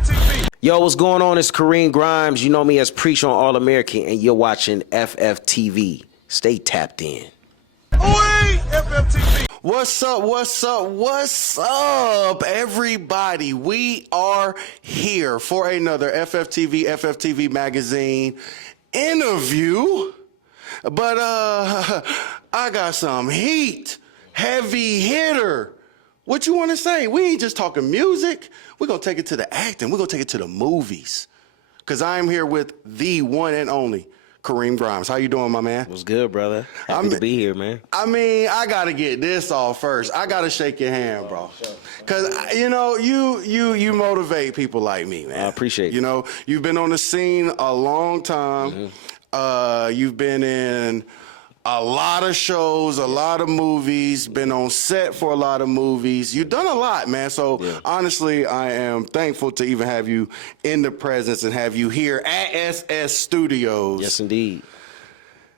FFTV. Yo, what's going on? It's Kareem Grimes. You know me as Preach on All American, and you're watching FFTV. Stay tapped in. Oi, FFTV. What's up, what's up, what's up, everybody? We are here for another FFTV Magazine Interview. But I got some heat, heavy hitter. What you want to say? We ain't just talking music. We're going to take it to the acting. We're going to take it to the movies. Because I'm here with the one and only Kareem Grimes. How you doing, my man? What's good, brother? Happy to be here, man. I mean, I got to get this off first. I got to shake your hand, bro. Because, you know, you motivate people like me, man. I appreciate it. You know, you've been on the scene a long time. You've been in a lot of shows, a lot of movies, been on set for a lot of movies. You've done a lot, man. So honestly, I am thankful to even have you in the presence and have you here at SS Studios. Yes, indeed.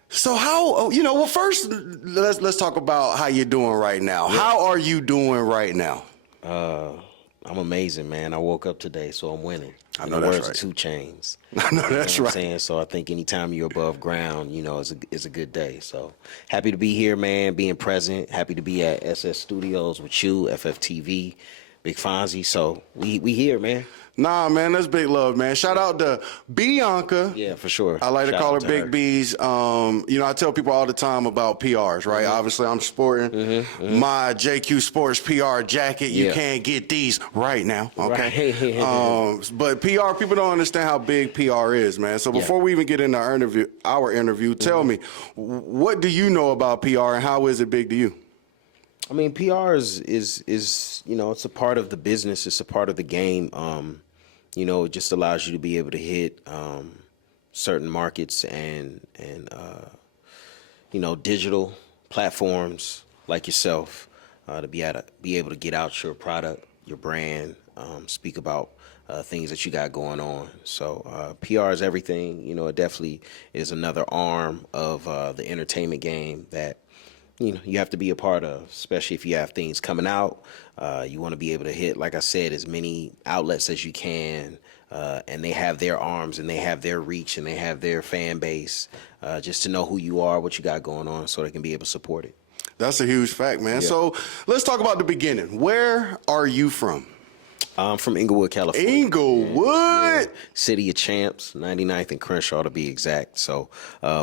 So how, you know, well, first, let's talk about how you're doing right now. Yeah. How are you doing right now? I'm amazing, man. I woke up today, so I'm winning. I know that's words right. 2 Chainz. I know that's You know what right. I'm saying? So I think anytime you're above ground, you know, is a good day. So happy to be here, man, being present. Happy to be at SS Studios with you, FFTV, Big Fonzy. So we here, man. Nah, man, that's big love, man. Shout out to Bianca. Yeah, for sure. I like to Shout call her out to Big B's. You know, I tell people all the time about PRs, right? Obviously, I'm sporting my JQ Sports PR jacket. You Yeah. can't get these right now, okay? Right. But PR, people don't understand how big PR is, man. So before we even get into our interview, tell me, what do you know about PR and how is it big to you? I mean, PR is you know, it's a part of the business. It's a part of the game. You know, it just allows you to be able to hit certain markets and you know, digital platforms like yourself to be able to get out your product, your brand, speak about things that you got going on. So PR is everything. You know, it definitely is another arm of the entertainment game that, you know, you have to be a part of, especially if you have things coming out. You want to be able to hit, like I said, as many outlets as you can, and they have their arms and they have their reach and they have their fan base, just to know who you are, what you got going on, so they can be able to support it. That's a huge fact, man. Yeah. So let's talk about the beginning. Where are you from? I'm from Inglewood, California. Inglewood? Yeah. City of Champs, 99th and Crenshaw to be exact. So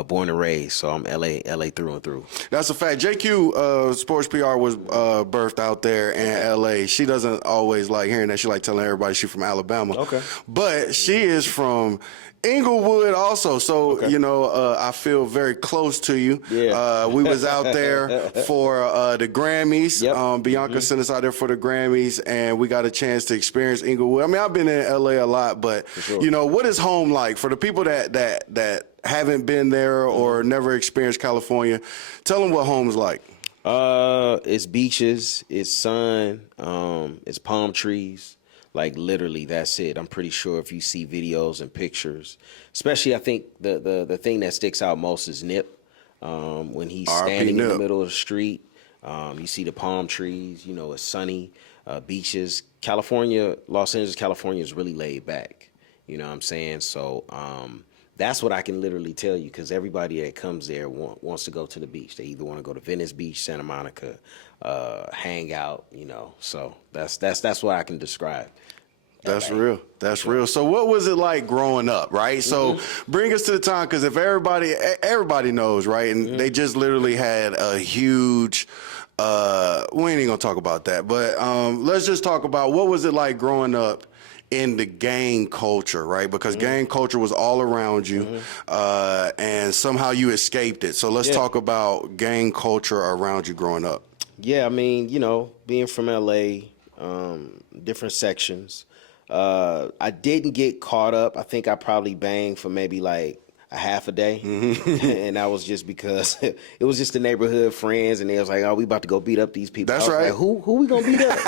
born and raised, so I'm LA through and through. That's a fact. JQ Sports PR was birthed out there in LA. She doesn't always like hearing that. She like telling everybody she's from Alabama. Okay. But she is from Inglewood also. So, you know, I feel very close to you. Yeah. We was out there for the Grammys. Yep. Bianca sent us out there for the Grammys, and we got a chance to experience Inglewood. I mean, I've been in LA a lot, but, you know, what is home like? For the people that haven't been there or never experienced California, tell them what home's like. It's beaches, it's sun, it's palm trees. Like literally, that's it. I'm pretty sure if you see videos and pictures, especially I think the thing that sticks out most is Nip. When he's standing in the middle of the street, you see the palm trees. You know, it's sunny, beaches. California, Los Angeles, California is really laid back. You know what I'm saying? So that's what I can literally tell you, because everybody that comes there wants to go to the beach. They either want to go to Venice Beach, Santa Monica, hang out, you know. So that's what I can describe. That's real. That's real. So what was it like growing up, right? So bring us to the time, because if everybody knows, right? And they just literally had a huge, we ain't even gonna talk about that, but let's just talk about what was it like growing up in the gang culture, right? Because gang culture was all around you, and somehow you escaped it. So let's talk about gang culture around you growing up. Yeah, I mean, you know, being from LA, different sections. I didn't get caught up. I think I probably banged for maybe like a half a day. And that was just because it was just the neighborhood friends, and they was like, oh, we about to go beat up these people. That's I was right. like, who we gonna beat up?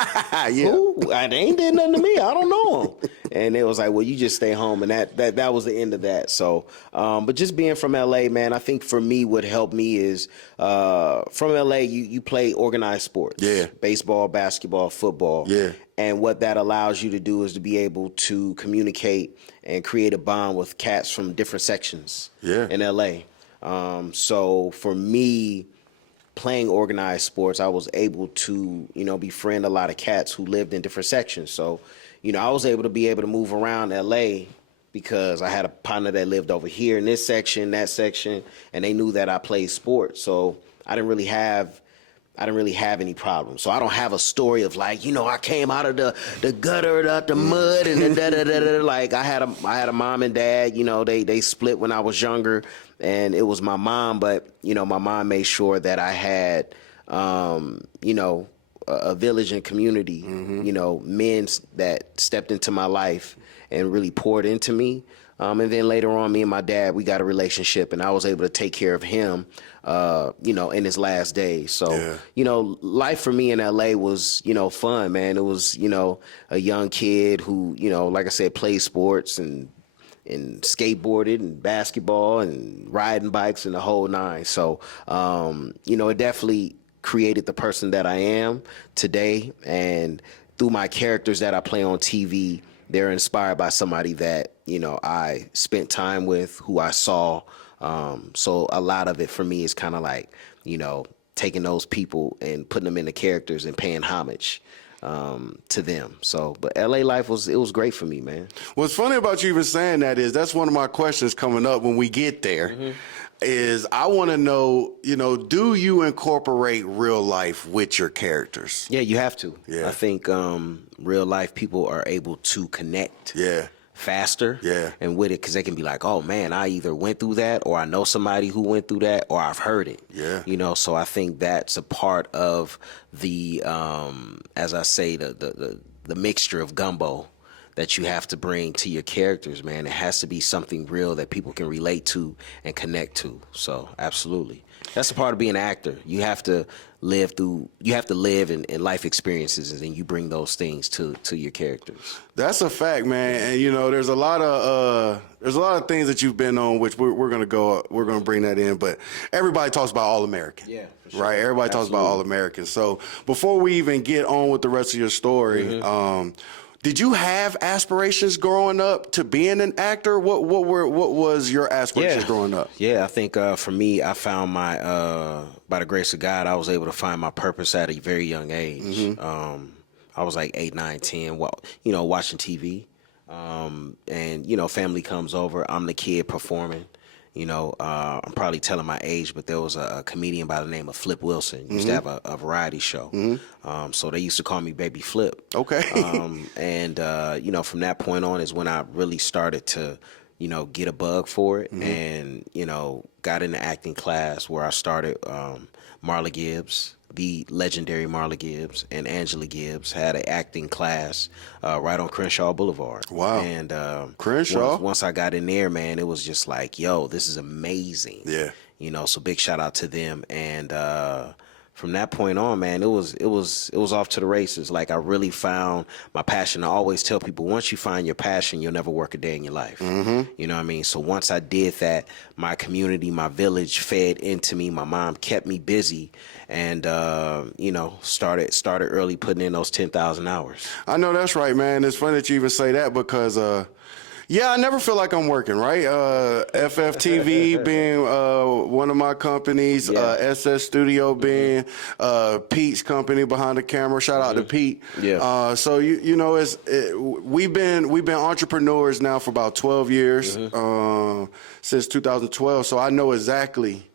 Yeah. Who? They ain't did nothing to me. I don't know them. And it was like, well, you just stay home, and that was the end of that. So, but just being from LA, man, I think for me, what helped me is from LA, you play organized sports, baseball, basketball, football, and what that allows you to do is to be able to communicate and create a bond with cats from different sections in LA. So for me, playing organized sports, I was able to, befriend a lot of cats who lived in different sections. So, I was able to move around LA because I had a partner that lived over here in this section, that section, and they knew that I played sports. So I didn't really have any problems. So I don't have a story of like, I came out of the gutter, out the mud, and the da-da-da-da-da. Like I had a mom and dad, they split when I was younger, and it was my mom, but, my mom made sure that I had, a village and community, men that stepped into my life and really poured into me. And then later on, me and my dad, we got a relationship, and I was able to take care of him, in his last days. So, life for me in LA was, fun, man. It was, a young kid who, like I said, played sports and skateboarded and basketball and riding bikes and the whole nine. So, it definitely created the person that I am today. And through my characters that I play on TV, they're inspired by somebody that, I spent time with, who I saw. So a lot of it for me is kind of like, taking those people and putting them into characters and paying homage to them. So, but LA life was great for me, man. What's funny about you even saying that is that's one of my questions coming up when we get there. Is I want to know, do you incorporate real life with your characters? Yeah, you have to. Yeah. I think real life people are able to connect faster and with it, because they can be like, oh man, I either went through that, or I know somebody who went through that, or I've heard it. So I think that's a part of the as I say, the mixture of gumbo that you have to bring to your characters, man. It has to be something real that people can relate to and connect to. So absolutely, that's a part of being an actor. You have to live in life experiences, and then you bring those things to your characters. That's a fact, man. And there's a lot of things that you've been on, which we're gonna bring that in. But everybody talks about All American. Yeah, for sure. Right. Everybody talks about All American. So before we even get on with the rest of your story, did you have aspirations growing up to being an actor? What was your aspirations growing up? Yeah, I think for me, I found my by the grace of God, I was able to find my purpose at a very young age. I was like 8, 9, 10, watching TV, and family comes over. I'm the kid performing. I'm probably telling my age, but there was a comedian by the name of Flip Wilson. He used to have a variety show. So they used to call me Baby Flip. Okay. And from that point on is when I really started to, get a bug for it, and, got into acting class where I started. Marla Gibbs, the legendary Marla Gibbs, and Angela Gibbs had an acting class right on Crenshaw Boulevard. Wow. And Crenshaw? Once I got in there, man, it was just like, yo, this is amazing. Yeah. So big shout out to them. And from that point on, man, it was off to the races. Like, I really found my passion. I always tell people, once you find your passion, you'll never work a day in your life. You know what I mean? So once I did that, my community, my village fed into me. My mom kept me busy, and started early, putting in those 10,000 hours. I know that's right, man. It's funny that you even say that because I never feel like I'm working, right? FFTV being one of my companies, SS Studio being Pete's company behind the camera. Shout out to Pete. Yeah. So we've been entrepreneurs now for about 12 years, since 2012. So I know exactly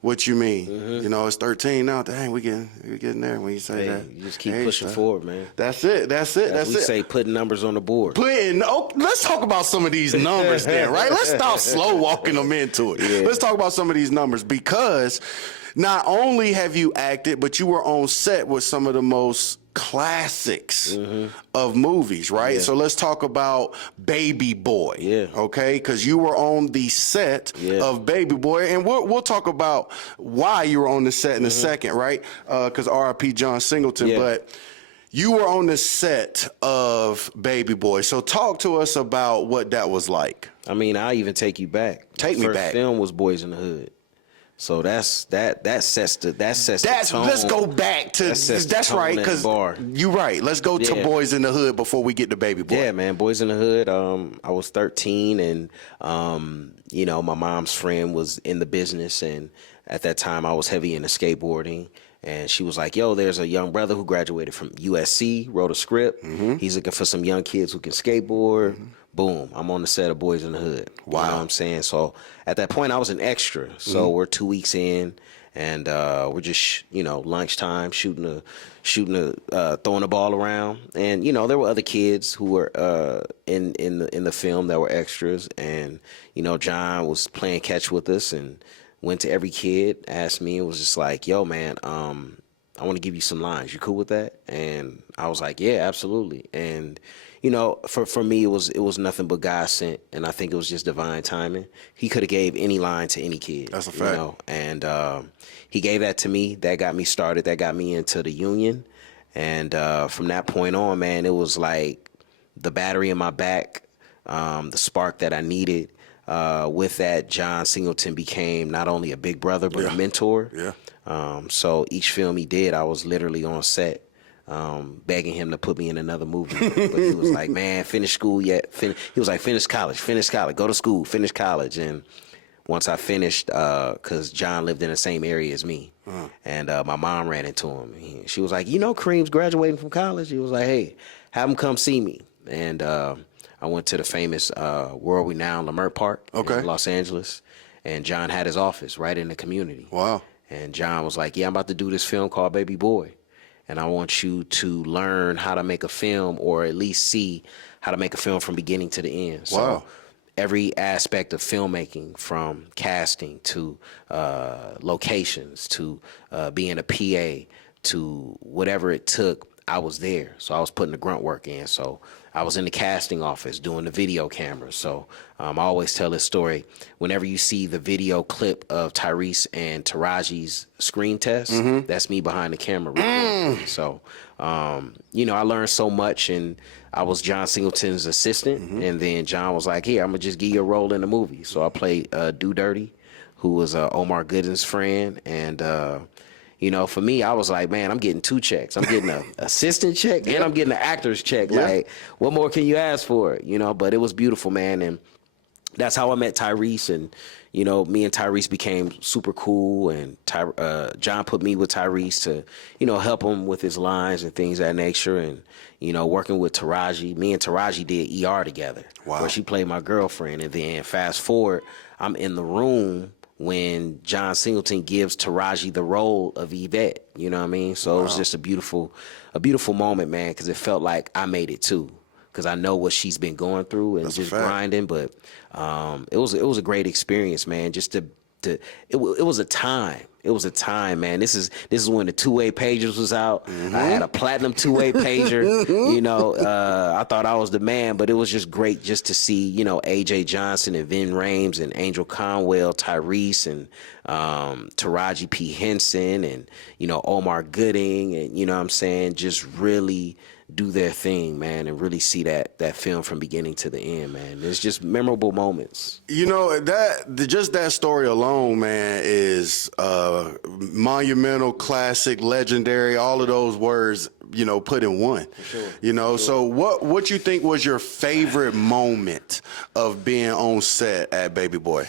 what you mean. It's 13 now. Dang, we getting there when you say that. You just keep pushing forward, man. That's it. That's we say, putting numbers on the board. Let's talk about some of these numbers then, right? Let's stop slow walking them into it. Yeah. Let's talk about some of these numbers, because not only have you acted, but you were on set with some of the most classics of movies, right? So let's talk about Baby Boy. Okay, because you were on the set of Baby Boy, and we'll talk about why you were on the set in a second, right? Because R.I.P. John Singleton, but You were on the set of Baby Boy, so talk to us about what that was like. I mean, I'll even take you back. Take My me first back. film was Boys in the Hood. So that sets the tone. Let's go back to that's right, because you're right. Let's go to Boys in the Hood before we get to Baby Boy. Yeah, man, Boys in the Hood. I was 13, and you know, my mom's friend was in the business, and at that time I was heavy into skateboarding. And she was like, yo, there's a young brother who graduated from USC, wrote a script. He's looking for some young kids who can skateboard. Boom, I'm on the set of Boys in the Hood. Wow. You know what I'm saying? So at that point, I was an extra. So we're 2 weeks in, and we're just, you know, lunchtime, throwing the ball around. And, you know, there were other kids who were in the film that were extras. And, you know, John was playing catch with us and went to every kid, asked me, and was just like, yo, man, I want to give you some lines. You cool with that? And I was like, yeah, absolutely. And, you know, for me, it was nothing but God sent, and I think it was just divine timing. He could have gave any line to any kid. That's a fact. You know? And he gave that to me. That got me started. That got me into the union. And from that point on, man, it was like the battery in my back, the spark that I needed. With that, John Singleton became not only a big brother, but a mentor. Yeah. So each film he did, I was literally on set, begging him to put me in another movie. But he was like, man, finish school yet. He was like, finish college, go to school, finish college. And once I finished, because John lived in the same area as me, and my mom ran into him. She was like, you know, Kareem's graduating from college. He was like, hey, have him come see me. And I went to the famous world-renowned Lamert Park in Los Angeles, and John had his office right in the community. Wow. And John was like, yeah, I'm about to do this film called Baby Boy, and I want you to learn how to make a film, or at least see how to make a film from beginning to the end. So every aspect of filmmaking, from casting to locations to being a PA to whatever it took, I was there. So I was putting the grunt work in. So I was in the casting office doing the video cameras. So I always tell this story. Whenever you see the video clip of Tyrese and Taraji's screen test, that's me behind the camera recording. So, you know, I learned so much, and I was John Singleton's assistant. And then John was like, here, I'm going to just give you a role in the movie. So I played Do Dirty, who was Omar Gooden's friend. And, you know, for me, I was like, man, I'm getting 2 checks. I'm getting an assistant check, and I'm getting an actor's check. Like, what more can you ask for? You know, but it was beautiful, man. And that's how I met Tyrese. And, you know, me and Tyrese became super cool. And John put me with Tyrese to, you know, help him with his lines and things of that nature. And, you know, working with Taraji. Me and Taraji did ER together. Wow. Where she played my girlfriend. And then fast forward, I'm in the room when John Singleton gives Taraji the role of Yvette, you know what I mean? So it was just a beautiful moment, man, because it felt like I made it too, because I know what she's been going through and just grinding. But it was a great experience, man. Just it was a time. It was a time, man. This is when the 2-way pagers was out. I had a platinum 2-way pager. You know, I thought I was the man, but it was just great just to see, you know, AJ Johnson and Vin Rames and Angel Conwell, Tyrese and Taraji P. Henson and, you know, Omar Gooding, and, you know what I'm saying, just really do their thing, man, and really see that film from beginning to the end, man. It's just memorable moments. You know, just that story alone, man, is monumental, classic, legendary, all of those words, you know, put in one. For sure. You know, so what you think was your favorite moment of being on set at Baby Boy?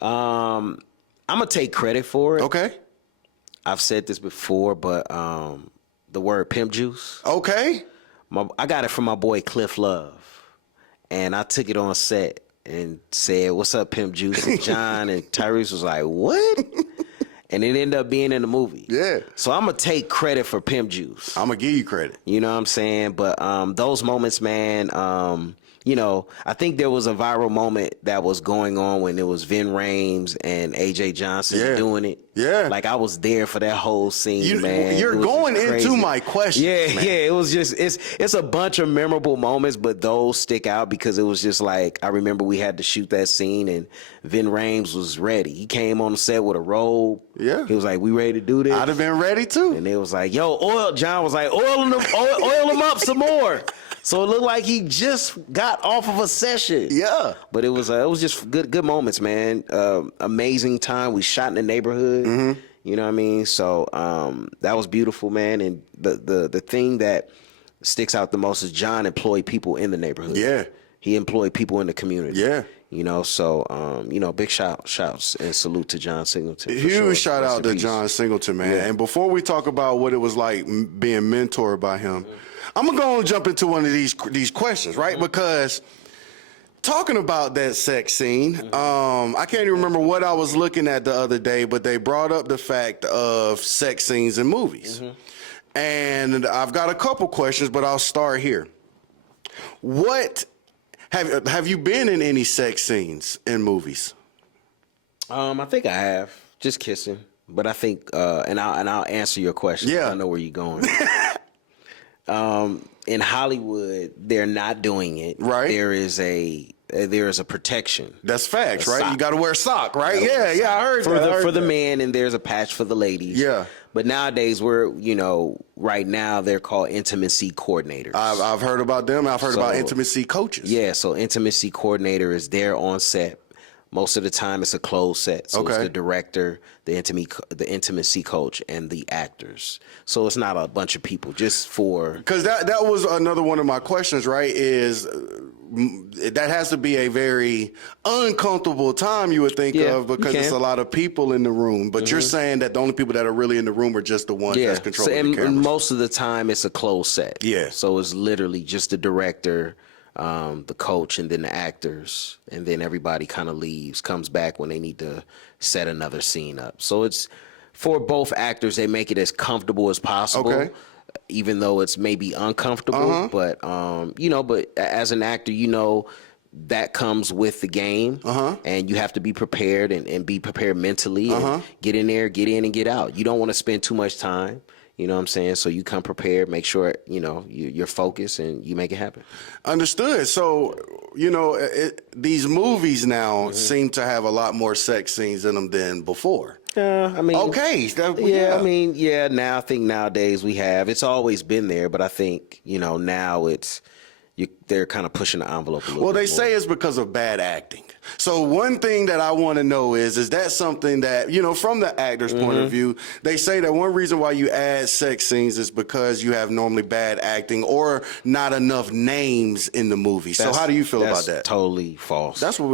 I'm gonna take credit for it. Okay. I've said this before, but the word pimp juice. Okay. I got it from my boy Cliff Love, and I took it on set and said, "What's up, pimp juice?" And John and Tyrese was like, "What?" And it ended up being in the movie. Yeah. So I'm gonna take credit for pimp juice. I'm gonna give you credit. You know what I'm saying? But those moments, man. You know, I think there was a viral moment that was going on when it was Vin Rames and AJ Johnson doing it. Yeah. Like I was there for that whole scene, man. You're It was going just into crazy. my question. Yeah, man. yeah. It was just it's a bunch of memorable moments, but those stick out because it was just like I remember we had to shoot that scene and Vin Rames was ready. He came on the set with a robe. Yeah. He was like, "We ready to do this?" I'd have been ready too. And they was like, "Yo, oil." John was like, "Oil him up some more." So it looked like he just got off of a session. Yeah. But it was just good moments, man. Amazing time. We shot in the neighborhood. Mm-hmm. You know what I mean? So that was beautiful, man. And the thing that sticks out the most is John employed people in the neighborhood. Yeah. He employed people in the community. Yeah. You know, so big shouts and salute to John Singleton. for Huge sure. shout Rest out in to peace. John Singleton, man. Yeah. And before we talk about what it was like being mentored by him, I'm gonna go and jump into one of these questions, right? Because talking about that sex scene, I can't even remember what I was looking at the other day, but they brought up the fact of sex scenes in movies. And I've got a couple questions, but I'll start here. What have you been in any sex scenes in movies? I think I have just kissing, but I think and I'll answer your question. 'Cause Yeah. I know where you're going. In Hollywood, they're not doing it. Right. There is a protection That's facts, A right? sock. You got to wear a sock, right? Yeah, I heard for that. the man, and there's a patch for the ladies. Yeah. But nowadays, right now they're called intimacy coordinators. I've heard about them. I've heard about intimacy coaches. Yeah, so intimacy coordinator is there on set. Most of the time, it's a closed set. So it's Okay. the director, the intimacy coach, and the actors. So it's not a bunch of people, just for. Because that was another one of my questions, right? Is that has to be a very uncomfortable time you would think Yeah, of because you it's can. a lot of people in the room. But you're saying that the only people that are really in the room are just the ones that's controlling and the cameras. most of the time it's a closed set. Yeah. So it's literally just the director, the coach, and then the actors, and then everybody kind of leaves, comes back when they need to set another scene up. So it's for both actors, they make it as comfortable as possible. Okay. Even though it's maybe uncomfortable, but but as an actor, that comes with the game, and you have to be prepared and be prepared mentally and get in there, get in and get out. You don't want to spend too much time. You know what I'm saying? So you come prepared, make sure, you're focused and you make it happen. Understood. So, these movies now seem to have a lot more sex scenes in them than before. I mean, Okay. Now I think nowadays it's always been there, but I think, now they're kind of pushing the envelope a little Well, bit they more. say it's because of bad acting. So one thing that I want to know is that something that, from the actor's point of view, they say that one reason why you add sex scenes is because you have normally bad acting or not enough names in the movie. So how do you feel about that? Totally false. That's what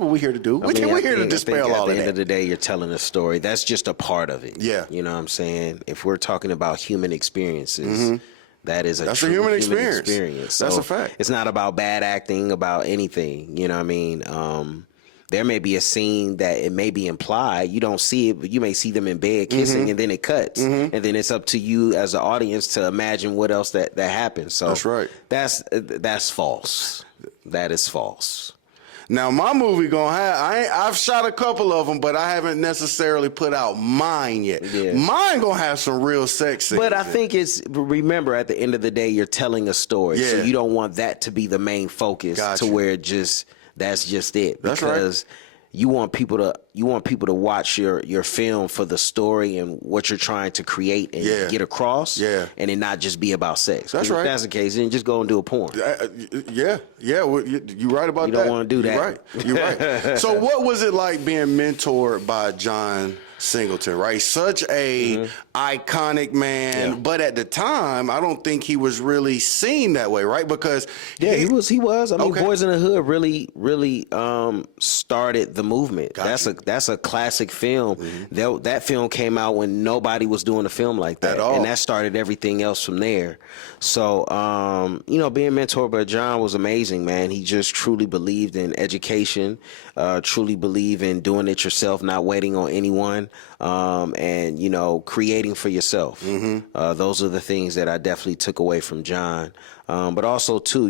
we're here to do. We're here to dispel all of At the end of that. the day, you're telling a story. That's just a part of it. Yeah. You know what I'm saying? If we're talking about human experiences, that's a That's a true human experience. That's a fact. It's not about bad acting, about anything. You know what I mean? There may be a scene that it may be implied. You don't see it, but you may see them in bed kissing, and then it cuts. And then it's up to you as the audience to imagine what else that happens. So That's right. That's false. That is false. Now, my movie I've shot a couple of them, but I haven't necessarily put out mine yet. Yeah. Mine gonna have some real sex scenes. But I in it. think remember, at the end of the day, you're telling a story. So Yeah. you don't want that to be the main focus Gotcha. to where that's just it. That's right. Because you want people to watch your film for the story and what you're trying to create and Yeah. get across. Yeah. And it not just be about sex. That's 'Cause right. If that's the case, then just go and do a porn. Yeah. Well, you're right about You that. don't wanna do that. You're right. You're right. So, what was it like being mentored by John Singleton? Right, such a iconic man, Yeah. but at the time, I don't think he was really seen that way, right? Because He was. I mean, Okay. Boys in the Hood really started the movement. Gotcha. That's a classic film. That film came out when nobody was doing a film like that, At all. and that started everything else from there. So, being mentored by John was amazing, man. He just truly believed in education, truly believed in doing it yourself, not waiting on anyone, and creating for yourself. Those are the things that I definitely took away from John. But also too,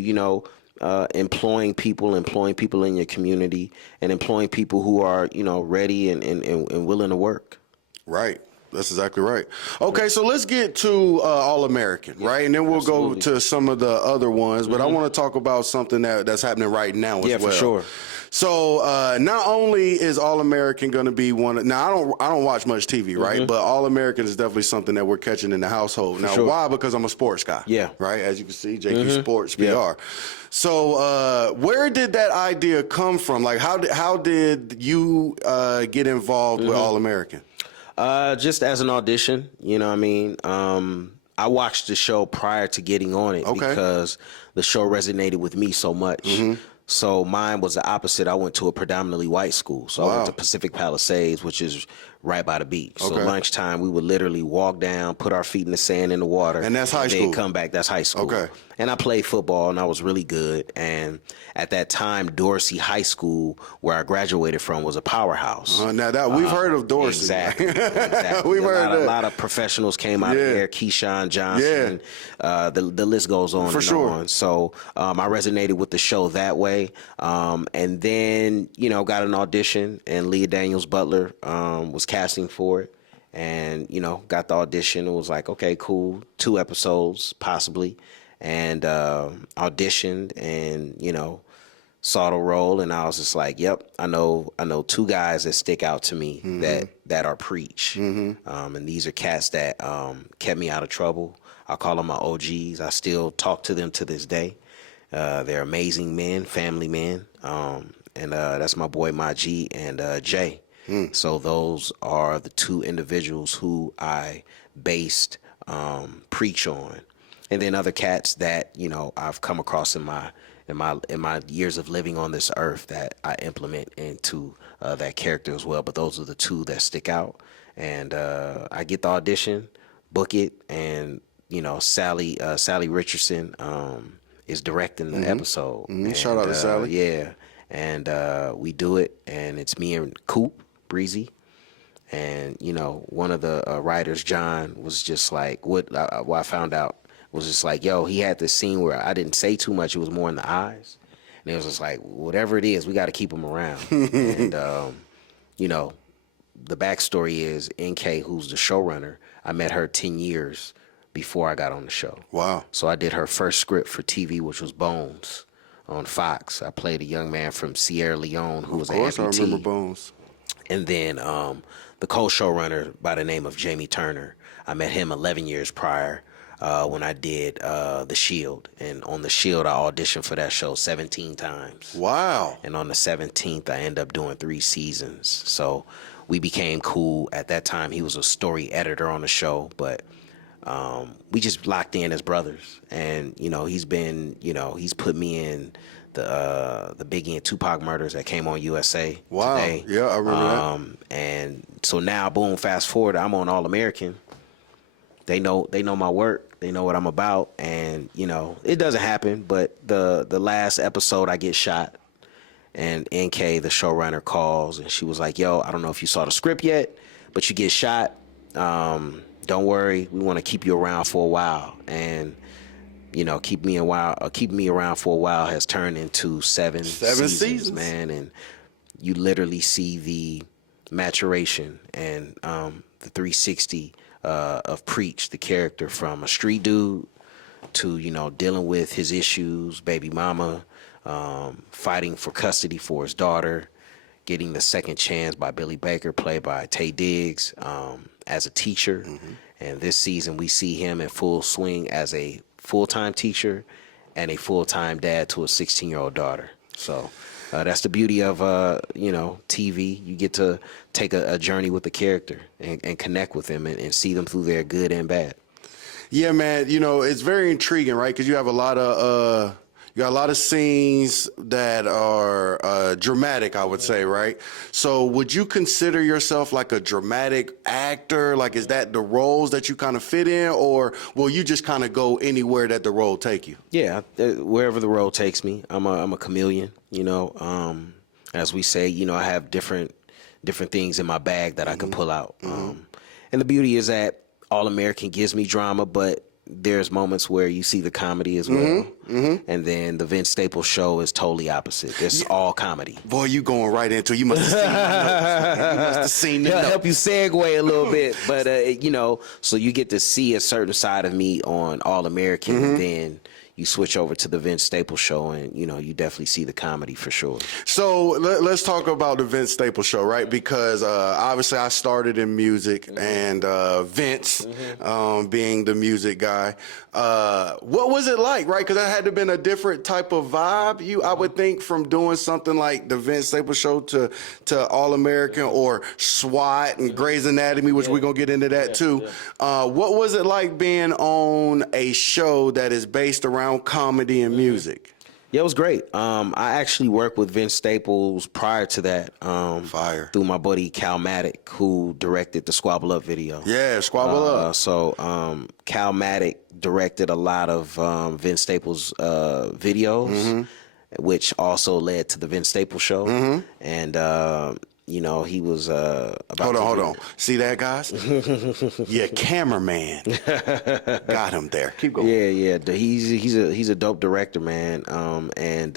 employing people in your community, and employing people who are ready and willing to work. Right. That's exactly right. Okay, so let's get to All American, right? And then we'll go to some of the other ones. But I want to talk about something that's happening right now as well. Yeah, for sure. So not only is All American going to be one. Now I don't watch much TV, right? But All American is definitely something that we're catching in the household. Now, why? Because I'm a sports guy. Yeah. Right. As you can see, JQ Sports PR. So where did that idea come from? Like, how did you get involved with All American? Just as an audition, you know what I mean? I watched the show prior to getting on it because the show resonated with me so much. So mine was the opposite. I went to a predominantly white school. So I went to Pacific Palisades, which is right by the beach. So lunchtime, we would literally walk down, put our feet in the sand in the water. And that's high school? Then come back. That's high school. Okay. And I played football, and I was really good. And at that time, Dorsey High School, where I graduated from, was a powerhouse. Now that we've heard of Dorsey. Exactly. We've heard a lot of professionals came out of there. Keyshawn Johnson. The list goes on and on. So I resonated with the show that way. And then, got an audition, and Leah Daniels Butler was casting for it. And, got the audition. It was like, okay, cool. 2 episodes, possibly. And auditioned and, saw the role. And I was just like, yep, I know 2 guys that stick out to me that are preach. And these are cats that kept me out of trouble. I call them my OGs. I still talk to them to this day. They're amazing men, family men. And that's my boy Maji and Jay. So those are the 2 individuals who I based preach on. And then other cats that, I've come across in my years of living on this earth that I implement into that character as well. But those are the 2 that stick out. And I get the audition, book it, and Sally Richardson is directing the episode. And, shout out to Sally. Yeah, and we do it, and it's me and Coop Breezy. And one of the writers, John, was just like, what I found out was just like, yo, he had this scene where I didn't say too much. It was more in the eyes. And it was just like, whatever it is, we got to keep him around. And, the backstory is NK, who's the showrunner, I met her 10 years before I got on the show. Wow. So I did her first script for TV, which was Bones on Fox. I played a young man from Sierra Leone who was an amputee. Of course, I remember Bones. And then the co-showrunner by the name of Jamie Turner, I met him 11 years prior. When I did The Shield. And on The Shield, I auditioned for that show 17 times. Wow. And on the 17th, I ended up doing 3 seasons. So we became cool. At that time, he was a story editor on the show, but we just locked in as brothers. And, he's been, he's put me in the Biggie and Tupac murders that came on USA today. Yeah, I remember that. And so now, boom, fast forward, I'm on All American. They know my work. They know what I'm about, and it doesn't happen. But the last episode, I get shot, and NK, the showrunner, calls, and she was like, "Yo, I don't know if you saw the script yet, but you get shot. Don't worry, we want to keep you around for a while." And keep me around for a while has turned into 7 seasons, man. And you literally see the maturation and the 360. Of Preach, the character from a street dude to, dealing with his issues, baby mama, fighting for custody for his daughter, getting the second chance by Billy Baker, played by Taye Diggs, as a teacher. And this season we see him in full swing as a full-time teacher and a full-time dad to a 16-year-old daughter. So that's the beauty of, TV. You get to take a journey with the character and connect with them and see them through their good and bad. Yeah, man. It's very intriguing, right? Because you have a lot of scenes that are dramatic, I would say, right? So would you consider yourself like a dramatic actor? Like, is that the roles that you kind of fit in, or will you just kind of go anywhere that the role take you? Yeah, wherever the role takes me. I'm a chameleon, as we say, I have different things in my bag that I can pull out. And the beauty is that All American gives me drama, but there's moments where you see the comedy as well, and then the Vince Staples show is totally opposite. It's all comedy. Boy, you going right into it. You must have seen my notes. Man. You must have seen the It'll notes. help you segue a little bit, but you know, so you get to see a certain side of me on All American, and then you switch over to the Vince Staples show, and you know, you definitely see the comedy for sure. So let's talk about the Vince Staples show, right? Because obviously I started in music, and Vince being the music guy, what was it like, right? Because that had to have been a different type of vibe, I would think, from doing something like the Vince Staples show to All American or SWAT and Grey's Anatomy, which we're gonna get into that too. What was it like being on a show that is based around comedy and music? Yeah, it was great. I actually worked with Vince Staples prior to that. Fire. Through my buddy Calmatic, who directed the Squabble Up video. Yeah, Squabble Up. So Calmatic directed a lot of Vince Staples videos, which also led to the Vince Staples show. And you know, he was about Hold on. See that, guys? Yeah, cameraman. Got him there. Keep going. Yeah. He's a dope director, man. And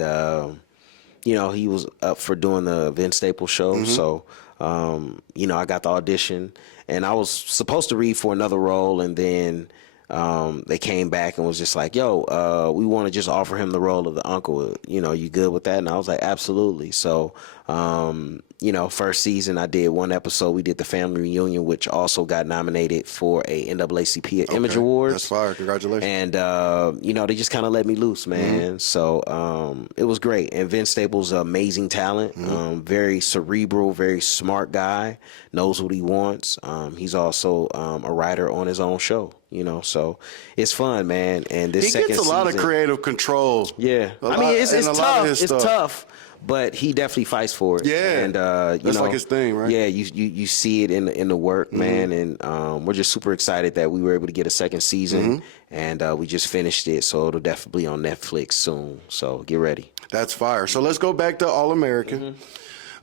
you know, he was up for doing the Vince Staples show. So you know, I got the audition, and I was supposed to read for another role, and then they came back and was just like, yo, we want to just offer him the role of the uncle. You know, you good with that? And I was like, absolutely. So you know, first season I did one episode. We did the family reunion, which also got nominated for a NAACP Image Awards. That's fire. Congratulations. And you know, they just kind of let me loose, man. So it was great. And Vince Staples, amazing talent, very cerebral, very smart guy, knows what he wants. He's also a writer on his own show, you know, so it's fun, man. And this He gets a lot of creative control. Yeah, I mean, it's tough. It's tough. But he definitely fights for it. Yeah, and you that's know, like his thing, right? Yeah, you see it in the work, man, and we're just super excited that we were able to get a second season, and we just finished it, so it'll definitely be on Netflix soon. So get ready. That's fire. So let's go back to All American.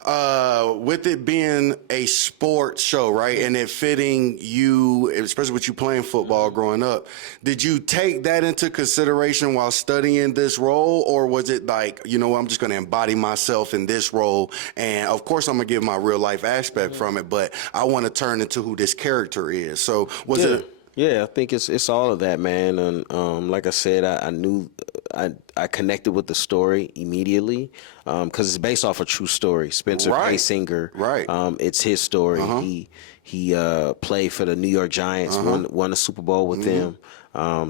With it being a sports show, right, and it fitting you, especially with you playing football growing up, did you take that into consideration while studying this role, or was it like, you know, I'm just going to embody myself in this role, and of course I'm going to give my real life aspect from it, but I want to turn into who this character is. So was it? Yeah, I think it's all of that, man. And like I said, I knew I connected with the story immediately because it's based off a true story. Spencer Singer, right? It's his story. He played for the New York Giants, won a Super Bowl with them.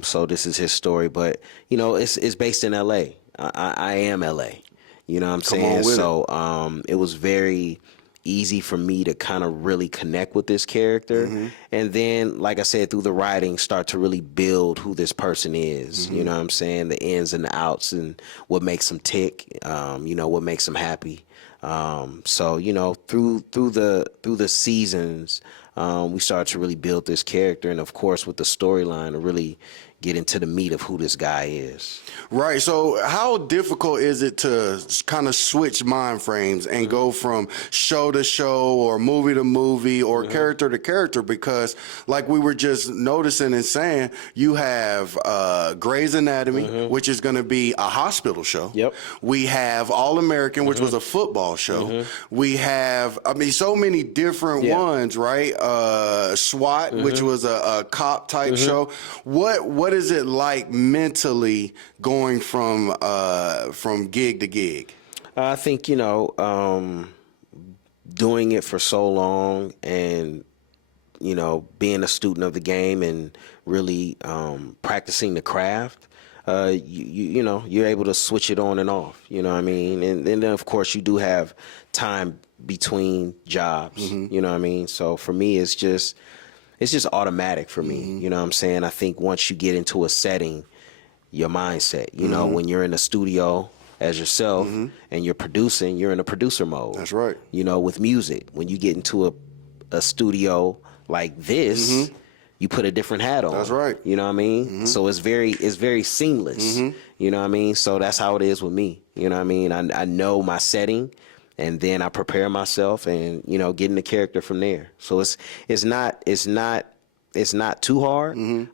So this is his story. But you know, it's based in L.A. I am L.A. You know what I'm saying? So it was very easy for me to kind of really connect with this character, and then, like I said, through the writing, start to really build who this person is. You know what I'm saying? The ins and the outs, and what makes them tick. You know, what makes them happy. So you know, through the seasons, we started to really build this character, and of course, with the storyline, to really get into the meat of who this guy is. Right. So how difficult is it to kind of switch mind frames and go from show to show or movie to movie or character to character? Because like we were just noticing and saying, you have Grey's Anatomy, which is going to be a hospital show. Yep. We have All American, which was a football show. We have, I mean, so many different ones, right? SWAT, which was a cop type show. What is it like mentally going from gig to gig? I think, you know, doing it for so long, and you know, being a student of the game and really practicing the craft, you know, you're able to switch it on and off. You know what I mean? And then of course you do have time between jobs. You know what I mean? So for me, it's just automatic for me. You know what I'm saying? I think once you get into a setting, your mindset, you know, when you're in a studio as yourself and you're producing, you're in a producer mode. That's right. You know, with music, when you get into a studio like this, you put a different hat on. That's right. You know what I mean? So it's very seamless. You know what I mean? So that's how it is with me. You know what I mean? I know my setting, and then I prepare myself and, you know, get in the character from there. So it's not it's not too hard, and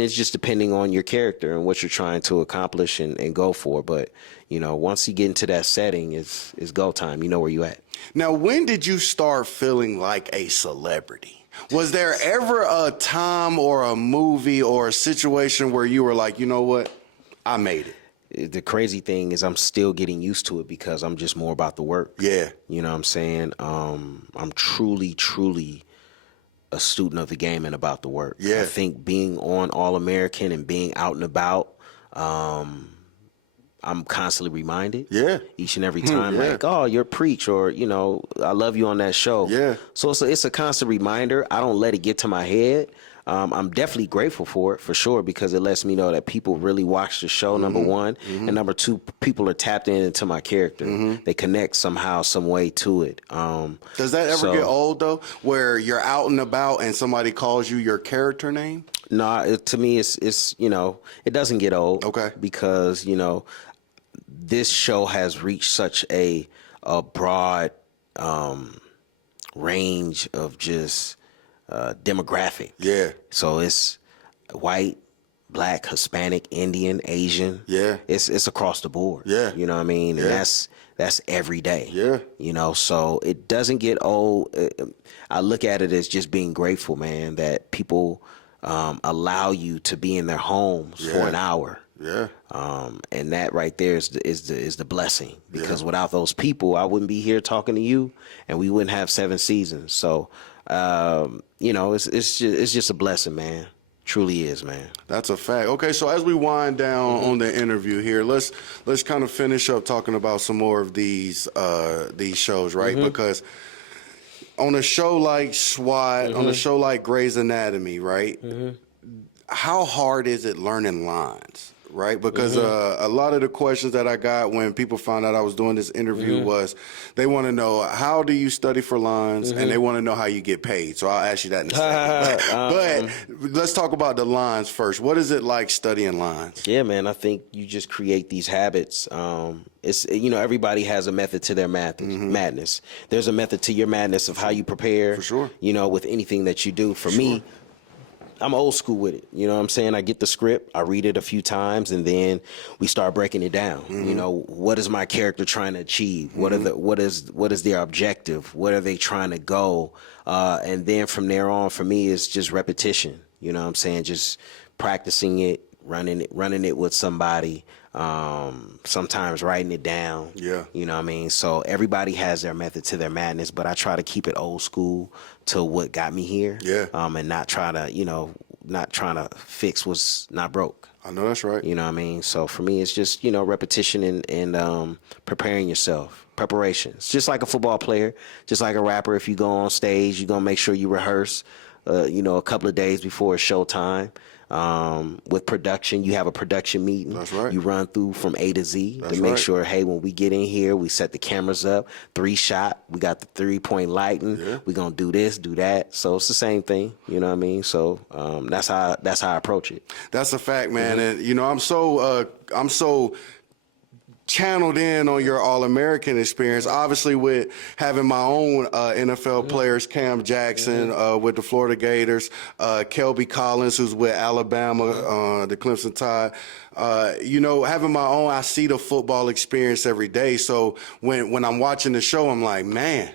it's just depending on your character and what you're trying to accomplish and go for. But once you get into that setting, it's go time. You know where you at. Now, when did you start feeling like a celebrity? Was there ever a time or a movie or a situation where you were like, you know what, I made it? The crazy thing is I'm still getting used to it because I'm just more about the work. Yeah. You know what I'm saying? I'm truly a student of the game and about the work. Yeah. I think being on All-American and being out and about, I'm constantly reminded. Yeah. Each and every time, Yeah. like, oh, you're Preach, or I love you on that show. Yeah. So it's a constant reminder. I don't let it get to my head. I'm definitely grateful for it, for sure, because it lets me know that people really watch the show, number one. And number two, people are tapped into my character. They connect somehow, some way to it. Does that ever get old, though, where you're out and about and somebody calls you your character name? No, to me, it's it doesn't get old. Okay. Because, this show has reached such a broad range of just demographic. Yeah. So it's white, black, Hispanic, Indian, Asian. Yeah. It's across the board. Yeah. You know what I mean? Yeah. And that's every day. Yeah. So it doesn't get old. I look at it as just being grateful, man, that people allow you to be in their homes for an hour. Yeah. And that right there is the blessing, because without those people, I wouldn't be here talking to you, and we wouldn't have 7 seasons. So, it's just a blessing, man. Truly is, man. That's a fact. Okay, so as we wind down on the interview here, let's kind of finish up talking about some more of these shows, right? Because on a show like SWAT, on a show like Grey's Anatomy, right? How hard is it learning lines? Right, because a lot of the questions that I got when people found out I was doing this interview was they want to know, how do you study for lines, and they want to know how you get paid. So I'll ask you that in a second. But let's talk about the lines first. What is it like studying lines? Yeah, man, I think you just create these habits. It's everybody has a method to their madness. There's a method to your madness of how you prepare. For sure. With anything that you do. For me, I'm old school with it. You know what I'm saying? I get the script, I read it a few times, and then we start breaking it down. What is my character trying to achieve? What is their objective? What are they trying to go? And then from there on, for me, it's just repetition. You know what I'm saying? Just practicing it, running it with somebody. Sometimes writing it down. Yeah. You know what I mean? So everybody has their method to their madness, but I try to keep it old school to what got me here. Yeah. And not trying to fix what's not broke. I know that's right. You know what I mean? So for me, it's just, repetition and preparing yourself. Preparation. It's just like a football player, just like a rapper. If you go on stage, you're going to make sure you rehearse, a couple of days before it's showtime. With production, you have a production meeting. That's right. You run through from A to Z That's to make right. sure, hey, when we get in here, we set the cameras up, 3-shot, we got the 3-point lighting, we're going to do this, do that. So it's the same thing, you know what I mean? So that's how I approach it. That's a fact, man. And I'm so channeled in on your All-American experience. Obviously, with having my own NFL players, Cam Jackson with the Florida Gators, Kelby Collins, who's with Alabama, the Clemson Tide. Having my own, I see the football experience every day. So when I'm watching the show, I'm like, man,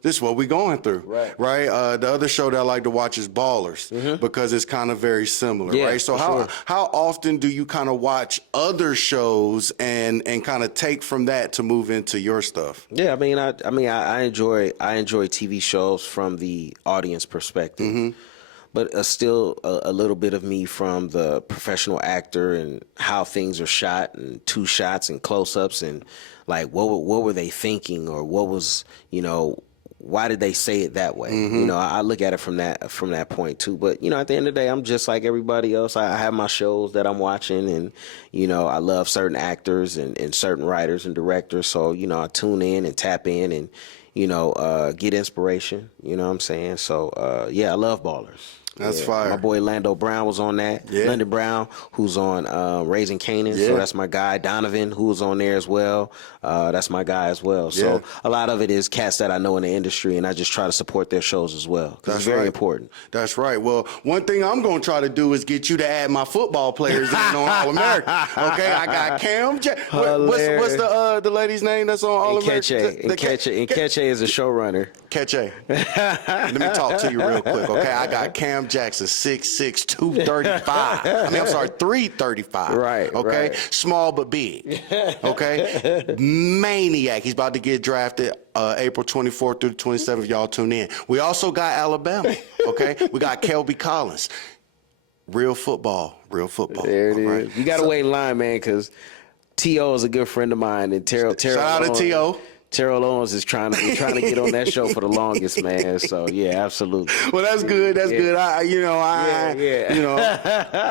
this is what we're going through. Right. The other show that I like to watch is Ballers because it's kind of very similar. Yeah, right. So for how often do you kind of watch other shows and kind of take from that to move into your stuff? Yeah, I mean, I enjoy TV shows from the audience perspective. But still a little bit of me from the professional actor and how things are shot and 2 shots and close-ups and like what were they thinking, or what was, why did they say it that way? I look at it from that point too. But at the end of the day, I'm just like everybody else. I have my shows that I'm watching, and I love certain actors and certain writers and directors. So I tune in and tap in and get inspiration. You know what I'm saying? So I love Ballers. That's fire. My boy Lando Brown was on that. Yeah. London Brown, who's on Raising Canaan, Yeah. so that's my guy. Donovan, who was on there as well, that's my guy as well. So a lot of it is cats that I know in the industry, and I just try to support their shows as well, because it's very important. That's right. Well, one thing I'm going to try to do is get you to add my football players in on All-American. Okay, I got Cam Jackson. What's the lady's name that's on All-American? Nkeche is a showrunner. Keche. Let me talk to you real quick, okay? I got Cam Jackson, 6'6", 235. I'm sorry, 335. Right, okay? right. Small but big, okay? Maniac. He's about to get drafted April 24th through the 27th. Y'all tune in. We also got Alabama, okay? We got Kelby Collins. Real football. There it is. Right? You got to wait in line, man, because T.O. is a good friend of mine, and Terrell Shout out to T.O. Terrell Owens is trying to get on that show for the longest, man. So yeah, absolutely. Well, that's good. That's good. You know,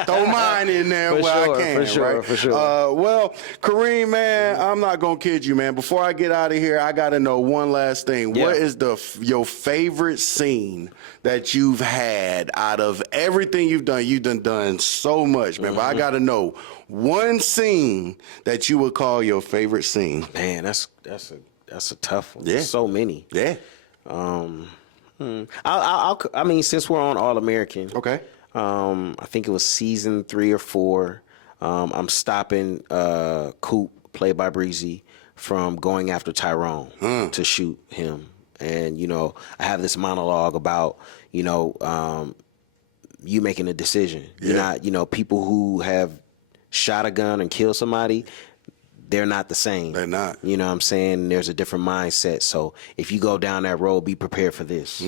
throw mine in there for where sure, I can. For sure, right? for sure. Well, Kareem, man, I'm not gonna kid you, man. Before I get out of here, I gotta know one last thing. Yeah. What is your favorite scene that you've had out of everything you've done? You've done so much, man. But I gotta know one scene that you would call your favorite scene. Man, that's a tough one. Yeah. There's so many. Yeah. I mean, since we're on All American, Okay. I think it was season 3 or 4. I'm stopping Coop, played by Breezy, from going after Tyrone to shoot him. And, you know, I have this monologue about, you know, you making a decision. You're not, you know, people who have shot a gun and killed somebody, they're not the same. They're not. You know what I'm saying? There's a different mindset. So if you go down that road, be prepared for this.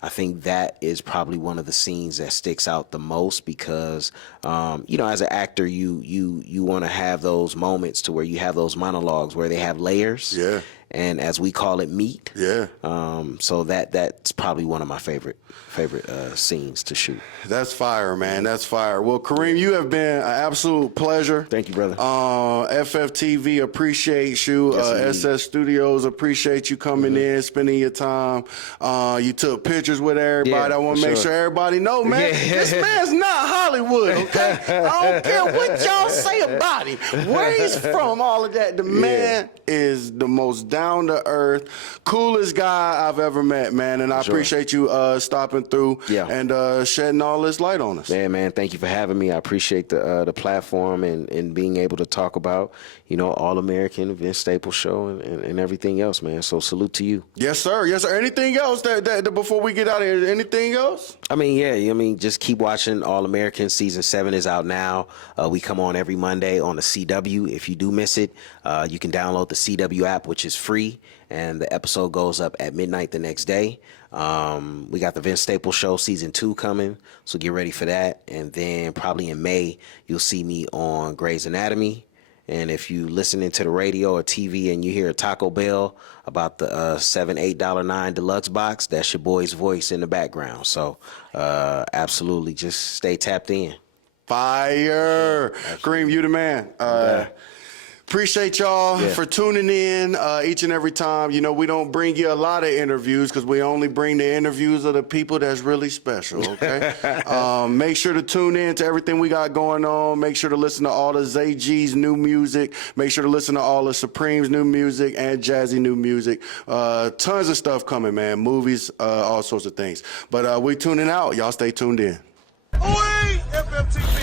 I think that is probably one of the scenes that sticks out the most because, you know, as an actor, you want to have those moments to where you have those monologues where they have layers. Yeah. And as we call it, meat. Yeah. So that's probably one of my favorite scenes to shoot. That's fire, man. That's fire. Well, Kareem, you have been an absolute pleasure. Thank you, brother. FFTV appreciates you. Yes, SS Studios appreciate you coming in, spending your time. You took pictures with everybody. Yeah, I want to for make sure. sure everybody know, man, this man's not Hollywood, okay? I don't care what y'all say about him. Where he's from, all of that. The man is the most down-to-earth, coolest guy I've ever met, man. And I appreciate you stopping through and shedding all this light on us. Yeah, man, thank you for having me. I appreciate the platform and being able to talk about, you know, All-American, Vince Staples Show, and everything else, man. So salute to you. Yes, sir. Yes, sir. Anything else that before we get out of here? Anything else? I mean, just keep watching All-American. Season 7 is out now. We come on every Monday on the CW. If you do miss it, you can download the CW app, which is free, and the episode goes up at midnight the next day. We got the Vince Staples Show Season 2 coming, so get ready for that. And then probably in May, you'll see me on Grey's Anatomy. And if you listening to the radio or TV and you hear Taco Bell about the $7, $8, $9 deluxe box, that's your boy's voice in the background. So absolutely, just stay tapped in. Fire. Kareem, you the man. Appreciate y'all for tuning in each and every time. You know, we don't bring you a lot of interviews because we only bring the interviews of the people that's really special, okay? Make sure to tune in to everything we got going on. Make sure to listen to all the ZG's new music. Make sure to listen to all the Supreme's new music and Jazzy new music. Tons of stuff coming, man. Movies, all sorts of things. But we tuning out. Y'all stay tuned in. Oi, FFTV.